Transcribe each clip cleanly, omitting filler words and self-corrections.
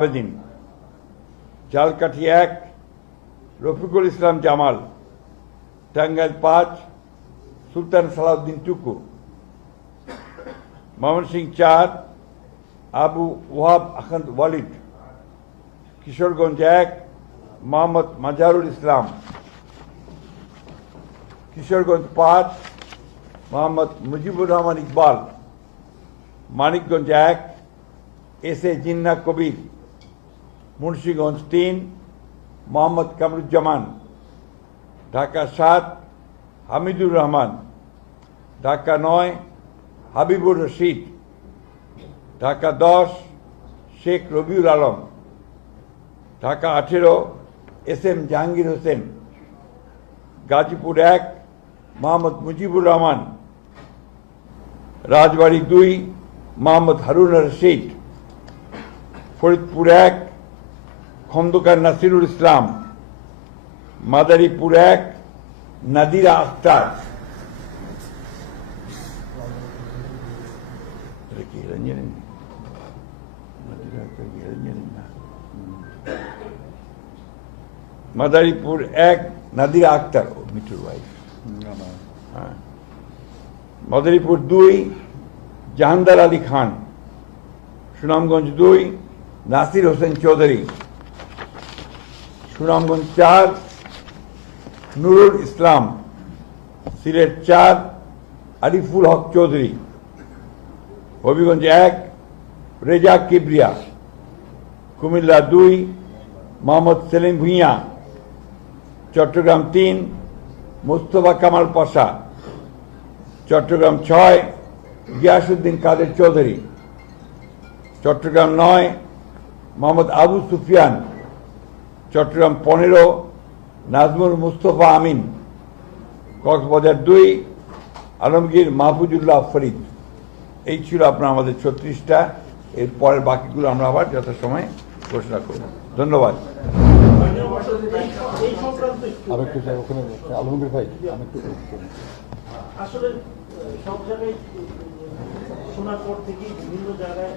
আবেদিন, ঝালকাঠি 1 রফিকুল ইসলাম জামাল, টাঙ্গাইল 5 সুলতান সালাউদ্দিন টুকু, ময়মনসিংহ 4 আবু ওয়াহাব আখন্দ ওয়ালিদ, কিশোরগঞ্জ 1 মোহাম্মদ মাজহারুল ইসলাম, কিশোরগঞ্জ 5 মোহাম্মদ মুজিবুর রহমান ইকবাল, মানিকগঞ্জ 1 এস.এ. জিন্না কবির, মুন্সিগঞ্জ 3 মোহাম্মদ কামরুজ্জামান, ঢাকা 7 হামিদুর রহমান, ঢাকা 9 হাবিবুর রশিদ, ঢাকা 10 শেখ রবিউল আলম, ঢাকা 18 এস.এম. জাহাঙ্গীর হোসেন, গাজীপুর 1 মোহাম্মদ মুজিবুর রহমান, রাজবাড়ী 2 মোহাম্মদ হারুন রশিদ, ফরিদপুর 1 খন্দকার নাসিরুল ইসলাম, মাদারীপুর 1 নাদিরা আক্তার, মাদারীপুর 1 নাদিরা আক্তার মিঠুর ওয়াইফ, মাদারীপুর 2 জাহানদার আলী খান, সুনামগঞ্জ 2 নাসির হোসেন চৌধুরী, সুনামগঞ্জ 4 নুরুল ইসলাম, সিলেট 4 আরিফুল হক চৌধুরী, হবিগঞ্জ 1 রেজা কিবরিয়া, কুমিল্লা 2 মোহাম্মদ সেলিম ভুঁইয়া, চট্টগ্রাম 3 মোস্তফা কামাল পাশা, চট্টগ্রাম 6 গিয়াসউদ্দিন কাদের চৌধুরী, চট্টগ্রাম 9 মোহাম্মদ আবু সুফিয়ান, চট্টগ্রাম 15 নাজমুল মুস্তফা আমিন, কক্সবাজার 2 আলমগীর মাহফুজুল্লাহ ফরিদ। এই ছিল আপনার আমাদের 36টা। এর পরের বাকিগুলো আমরা আবার যথাসময়ে ঘোষণা করব। ধন্যবাদ। আলমগীর ভাই আসলে সব জায়গায় শোনার পর থেকেই বিভিন্ন জায়গায়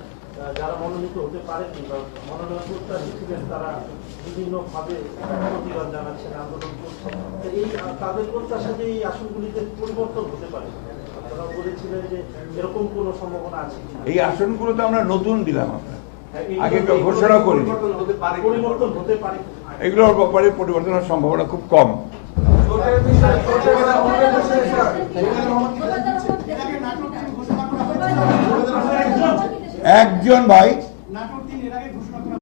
যারা মনোনীত হতে পারেনি বা মনোনয়ন প্রত্যাশী ছিলেন তারা বিভিন্নভাবে প্রতিবাদ জানাচ্ছেন, আন্দোলন করছেন। এই তাদের প্রত্যাশা যে এই আসনগুলিতে পরিবর্তন হতে পারে, আপনারা বলেছিলেন যে এরকম কোনো সম্ভাবনা আছে কিনা? এই আসনগুলো তো আমরা নতুন দিলাম, আপনার আগে ঘোষণা করি, পরিবর্তন হতে পারে। এগুলোর ব্যাপারে পরিবর্তনের সম্ভাবনা খুব কম। একজন ভাই